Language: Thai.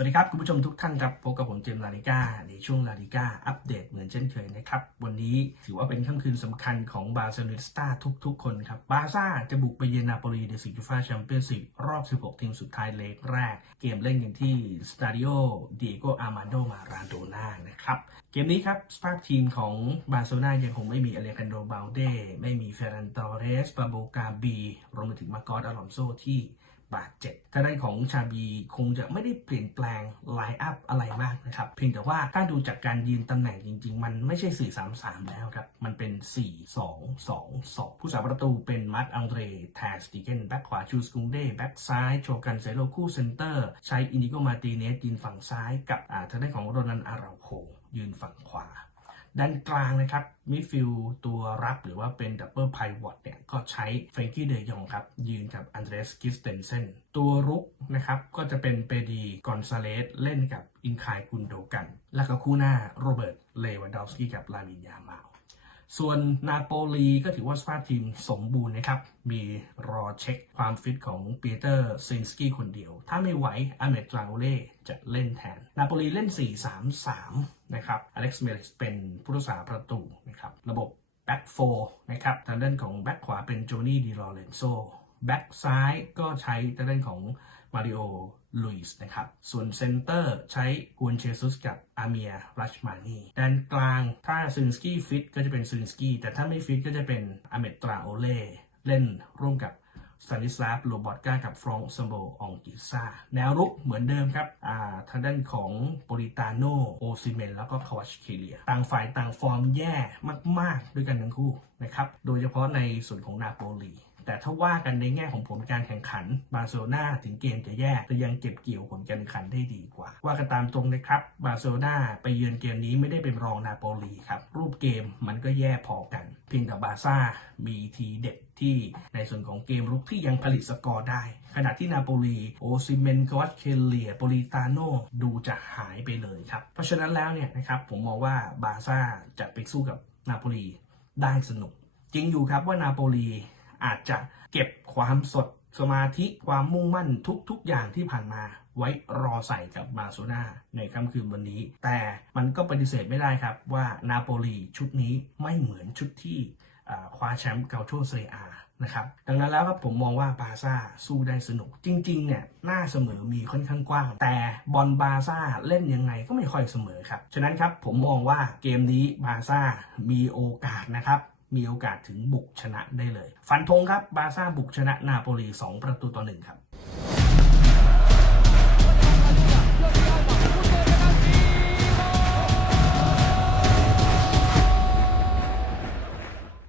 วัสดีครับ คุณผู้ชมทุกท่านครับพบกับผมเจมส์ลาลิก้าในช่วงลาลิก้าอัปเดตเหมือนเช่นเคยนะครับ วันนี้ถือว่าเป็นค่ำคืนสำคัญของบาร์เซโลนาทุกๆ คนครับ บาซ่าจะบุกไปเยือนนาโปลีในศึกยูฟ่าแชมเปี้ยนส์ลีกรอบ 16 ทีมสุดท้ายเลกแรก เกมเล่นกันที่สตาดิโอเดียโกอาร์มานโดมาราโดนานะครับ เกมนี้ครับสภาพทีมของบาร์เซโลนายังคงไม่มีอเลคันโดบาลเดไม่มีเฟรันตอเรสปาโบกาบีรวมไปถึงมาร์กอสอลอนโซที่ บาดเจ็บทางด้านของชาบีคงจะไม่ได้เปลี่ยนแปลงไลน์อัพอะไรมากนะครับ เพียงแต่ว่าถ้าดูจากการยืนตำแหน่งจริง ๆ มันไม่ใช่ 4-3-3 แล้วครับ มันเป็น 4-2-2-2 ผู้สาประตูเป็นมาร์ตอังเดรแทสติเกนแบ็คขวาชูสกุงเด้แบ็คซ้ายโชกันเซโลคู่เซนเตอร์ ใช้อินิโกมาติเนสยืนฝั่งซ้ายกับอ่าทางด้านของโรนันอาราโคยืนฝั่งขวา ด้านกลางนะครับมิดฟิลตัวรับหรือว่าเป็นดับเบิลไพวอตเนี่ยก็ใช้เฟรนกี้เดยองครับ ยืนกับอันเดรสกิสเตนเซนตัวรุกนะครับก็จะเป็นเปดีกอนซาเลสเล่นกับอินคายกุนโดกัน แล้วก็คู่หน้าโรเบิร์ตเลวันดอฟสกี้กับลาวินยามา ส่วนนาโปลีก็ถือว่าสภาพทีมสมบูรณ์นะครับ มีรอเช็คความฟิตของปีเตอร์ซินสกี้คนเดียว ถ้าไม่ไหวอเมดราโอเล่จะเล่นแทน นาโปลีเล่น 4-3-3 นะครับอเล็กซ์เมลิสเป็นผู้รักษาประตูนะครับระบบแบ็กโฟนะครับทางด้านของแบ็กขวาเป็นโจนี่ดีลอเรนโซแบ็กซ้ายก็ใช้ทางด้านของมาริโอ ลุยส์นะครับ ส่วนเซนเตอร์ใช้กวนเชซุสกับอาเมียรัชมานีด้านกลางถ้าซินสกี้ฟิตก็จะเป็นซินสกี้แต่ถ้าไม่ฟิตก็จะเป็นอเมตราโอเล่เล่นร่วมกับสตานิสลาฟโรบอตกากับฟรองซ์ซัมโบองกิซาแนวรุกเหมือนเดิมครับอ่าทางด้านของโปริตาโนโอซิเมนแล้วก็คาวาชเคเลีย ต่างฝ่ายต่างฟอร์มแย่มาก ๆ ด้วยกันทั้งคู่นะครับ โดยเฉพาะในส่วนของนาโปลี แต่ถ้าว่ากันในแง่ของผลการแข่งขันบาร์เซโลนาถึงเกมจะแย่แต่ยังเก็บเกี่ยวผลการแข่งขันได้ดีกว่า ว่ากันตามตรงนะครับบาร์เซโลนาไปเยือนเกมนี้ไม่ได้เป็นรองนาโปลีครับรูปเกมมันก็แย่พอกัน เพียงแต่บาซ่ามีทีเด็ดที่ในส่วนของเกมรุกที่ยังผลิตสกอร์ได้ ขณะที่นาโปลีโอซิเมนกวัตเคเลียโปลิตาโนดูจะหายไปเลยครับเพราะฉะนั้นแล้วเนี่ยนะครับผมมองว่าบาซ่าจะไปสู้กับนาโปลีได้สนุก จริงอยู่ครับว่านาโปลี อาจจะเก็บความสดสมาธิความมุ่งมั่นทุก ๆ อย่างที่ผ่านมาไว้รอใส่กับบาร์โซนาในค่ำคืนวันนี้ แต่มันก็ปฏิเสธไม่ได้ครับว่านาโปลีชุดนี้ไม่เหมือนชุดที่คว้าแชมป์เกาโชเซเรียอานะครับดังนั้นแล้วครับผมมองว่าบาซ่าสู้ได้สนุก จริง ๆ เนี่ยหน้าเสมอมีค่อนข้างกว้าง แต่บอลบาซ่าเล่นยังไงก็ไม่ค่อยเสมอครับ ฉะนั้นครับผมมองว่าเกมนี้บาซ่ามีโอกาสนะครับ มีโอกาสถึงบุกชนะได้เลย ฟันธงครับบาซ่าบุกชนะนาโปลี2 ประตูต่อหนึ่งครับ